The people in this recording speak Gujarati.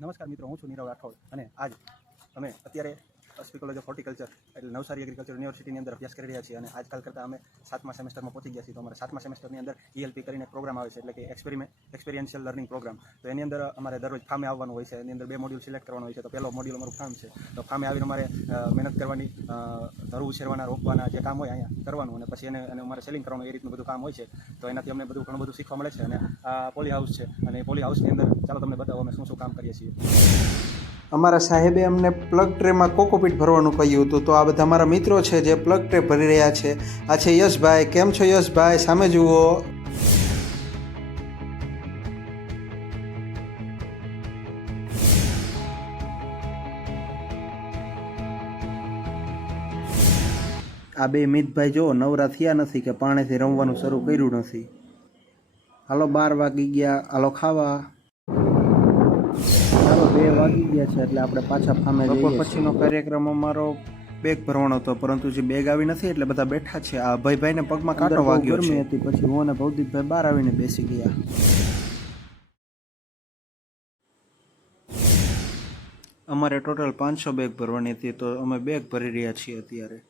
નમસ્કાર મિત્રો, હું છું નીરવ રાઠોડ અને આજ અમે અત્યારે એસપી કોલેજ ઓફ હોર્ટિકલ્ચર એટલે નવસારી એગ્રીકલ્ચર યુનિવર્સિટીની અંદર અભ્યાસ કરી રહ્યા છીએ અને આજકાલ કરતાં અમે 7મા સેમેસ્ટરમાં પહોંચી ગયા છીએ. તો અમારા 7મા સેમેસ્ટરની અંદર ELP કરીને એક પ્રોગ્રામ આવે છે, એટલે કે એક્સપેરિયન્શિયલ લર્નિંગ પ્રોગ્રામ. તો એની અંદર અમારે દરરોજ ફાર્મે આવવાનું હોય છે. એની અંદર 2 મોડ્યુલ સિલેક્ટ કરવાનું હોય છે. તો પહેલો મોડ્યુલ અમારું ફાર્મ છે. તો ફાર્મે આવીને અમારે મહેનત કરવાની, ધરું ઉછેરવાના, રોપવાના જે કામ હોય અહીંયા કરવાનું અને પછી એને અમારે સેલિંગ કરવાનું, એ રીતનું બધું કામ હોય છે. તો એનાથી અમને ઘણું બધું શીખવા મળે છે. અને આ પોલી હાઉસ છે અને પોલી હાઉસની અંદર ચાલો તમને બતાવો અમે શું કામ કરીએ છીએ. અમારા સાહેબે અમને પ્લગ ટ્રેમાં કોકોપીટ ભરવાનું કહ્યું હતું. તો આ બધા અમારા મિત્રો છે જે પ્લગ ટ્રે ભરી રહ્યા છે. આ છે યશભાઈ. કેમ છો યશભાઈ? સામે જુઓ. આ બે મિતભાઈ જો નવરા થયા નથી કે પાણીથી રમવાનું શરૂ કર્યું નથી. હાલો 12 વાગી ગયા, હાલો ખાવા. ચાલો 2 વાગી ગયા છે એટલે આપણે પાછા ફામે જઈએ. બપોર પછીનો કાર્યક્રમ અમારો બેગ ભરવાનો હતો, પરંતુ જે બેગ આવી નથી એટલે બધા બેઠા છે. આ ભાઈને પગમાં કાંટો વાગ્યો છે. હતી પછી હું અને ભવદીપભાઈ બહાર આવીને બેસી ગયા. અમારે ટોટલ 500 બેગ ભરવાની હતી, તો અમે બેગ ભરી રહ્યા છીએ અત્યારે.